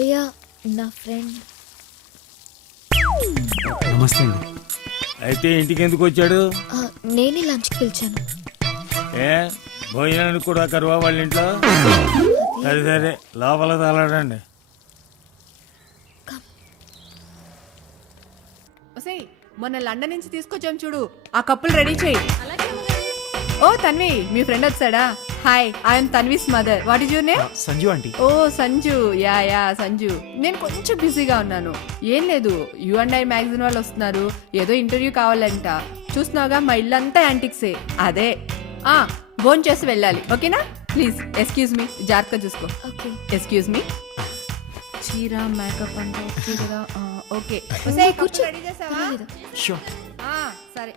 తాతయ్య నా ఫ్రెండ్. నమస్తే అండి. అయితే ఇంటికి ఎందుకు వచ్చాడు? నేనే లంచ్కి పిలిచాను. ఏ భోజనానికి కూడా కరువా వాళ్ళ ఇంట్లో? సరే సరే లోపల తలాడండి. మొన్న లండన్ నుంచి తీసుకొచ్చాం చూడు, ఆ కప్పులు రెడీ చేయి. ఓ తన్వి, మీ ఫ్రెండ్ వచ్చాడా? Hi, I'm Tanvi's mother. What is your name? Sanju aunty. Oh Sanju, yeah Sanju. నేను కొంచెం బిజీగా ఉన్నాను. ఏం లేదు, U&I మ్యాగజైన్ వాళ్ళు వస్తున్నారు, ఏదో ఇంటర్వ్యూ కావాలంట. చూస్తున్నావుగా మా ఇల్లంతా యాంటిక్సే. అదే భోన్ చేసి వెళ్ళాలి, ఓకేనా? ప్లీజ్ ఎక్స్క్యూజ్ మీ, జాగ్రత్తగా చూసుకో. ఓకే. Excuse me. చీర మేకప్ అంటే ఓకే కదా? ఓకే. కూర్చో. రెడీ చేసావా? షూర్. సరే.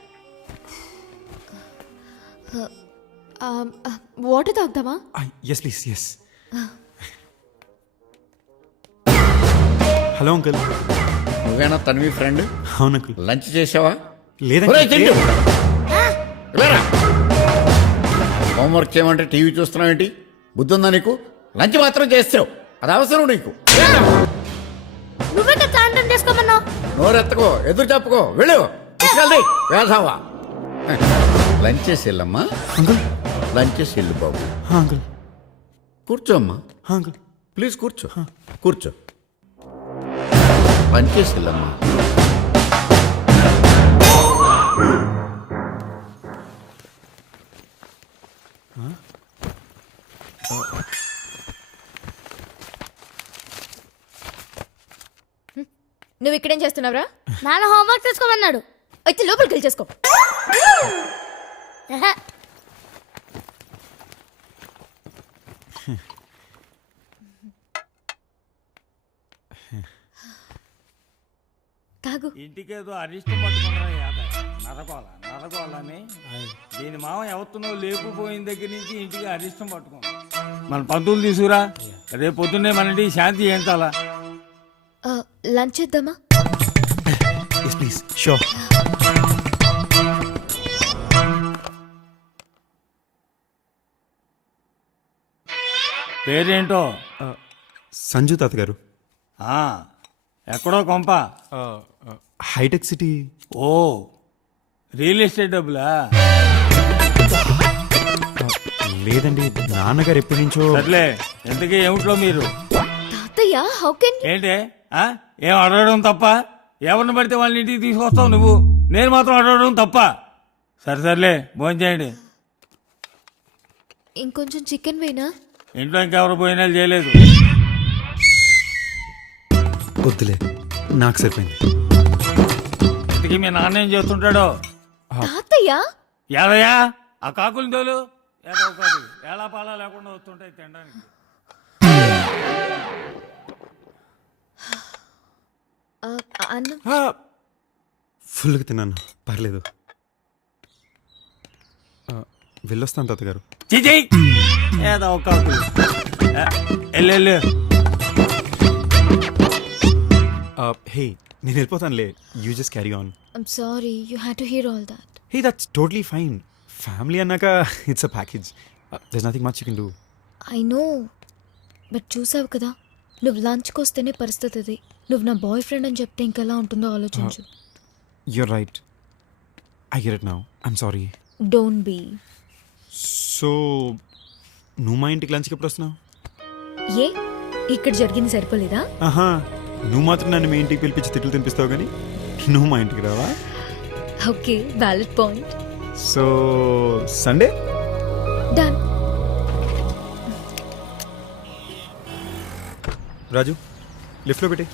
వాటర్ తాగుదామా? Yes please, yes. Hello uncle. నువ్వేనా తన్వి ఫ్రెండ్? అవును అంకుల్. లంచ్ చేసావా? లేదండి. హోంవర్క్ చేయమంటే టీవీ చూస్తున్నావు ఏంటి? బుద్ధి ఉందా నీకు? లంచ్ మాత్రం చేస్తావు, అది అవసరం నీకు. నువ్వే తాండం చేసుకోమన్నావు. నోరెత్తకో, ఎదురు చెప్పుకో, వెళ్ళు. వేసావా? లంచ్ చేసి వెళ్ళమ్మా. అంకుల్. లంచ్ చేసి వెళ్ళు బాబు. అంకుల్. కూర్చో అమ్మా. అంకుల్ ప్లీజ్ కూర్చో. కూర్చో. లంచ్ చేసి వెళ్ళమ్మా. నువ్వు ఇక్కడేం చేస్తున్నావురా? నాన్న హోంవర్క్ చేసుకోమన్నాడు. అయితే లోపలికి వెళ్ళి చేసుకో. తాగు. ఇంటికేదో అరిష్టం పట్టుకున్నా నరకోవాలని దీని మామ ఎవరినో లేపుపోయిన దగ్గర నుంచి ఇంటికి అరిష్టం పట్టుకున్నా. మన పంతులు తీసుకురా, రేపు పొద్దున్నే మన ఇంటికి శాంతి ఏంటాలా. లంచ్ చేద్దామా? Yes please. షూర్. పేరేంటో? సంజు తాతగారు. ఎక్కడో కొంప? హైటెక్ సిటీ. ఓ, రియల్ ఎస్టేట్ డబ్బులా? లేదండి, నాన్నగారు ఎప్పటి నుంచో. సర్లే, ఎంతకీ ఏమిట్లో మీరు? తాతయ్య హౌ కెన్ ఏంటే ఏం అడగడం తప్ప? ఎవరిని పడితే వాళ్ళని ఇంటికి తీసుకొస్తావు నువ్వు, నేను మాత్రం అడగడం తప్ప? సర్లే భోజనం చేయండి. ఇంకొంచెం చికెన్ వేనా? ఇంట్లో ఇంకెవరు భోజనాలు చేయలేదు. వద్దులే, నాకు సరిపోయింది. ఇంతకీ మీ నాన్న ఏం చేస్తుంటాడో? తాతయ్య ఏదయ్యా ఆ కాకులు తోలు, ఏదో కాదు ఎలా పాలా లేకుండా వస్తుంటాయి తినడానికి. అన్నం ఫుల్గా తిన్నాను, పర్లేదు. వెళ్ళొస్తాను తాతగారు. చిజయ్ ఏదో కాకులు వెళ్ళు. హే, నేను వెళ్ళిపోతానులే. You just carry on. I'm sorry you had to hear all that. Hey, that's totally fine. Family అన్నాక it's a package. There's nothing much you can do. I know, but చూసావు కదా, నువ్వు లంచ్కి వస్తేనే పరిస్థితి అది. నువ్వు నా బాయ్ ఫ్రెండ్ అని చెప్తే ఇంకెలా ఉంటుందో ఆలోచించు. You're right, I get it now. I'm sorry. Don't be. So నువ్వు మా ఇంటికి లంచ్కి ఎప్పుడు వస్తున్నావు? ఏ ఇక్కడ జరిగింది సరిపోలేదా? ఆహా, నువ్వు మాత్రం నన్ను మీ ఇంటికి పిలిపించి తిట్లు తినిపిస్తావు కానీ నువ్వు మా ఇంటికి రావా? Okay, valid point. So Sunday done. Raju, లిఫ్ట్లో పెట్టి.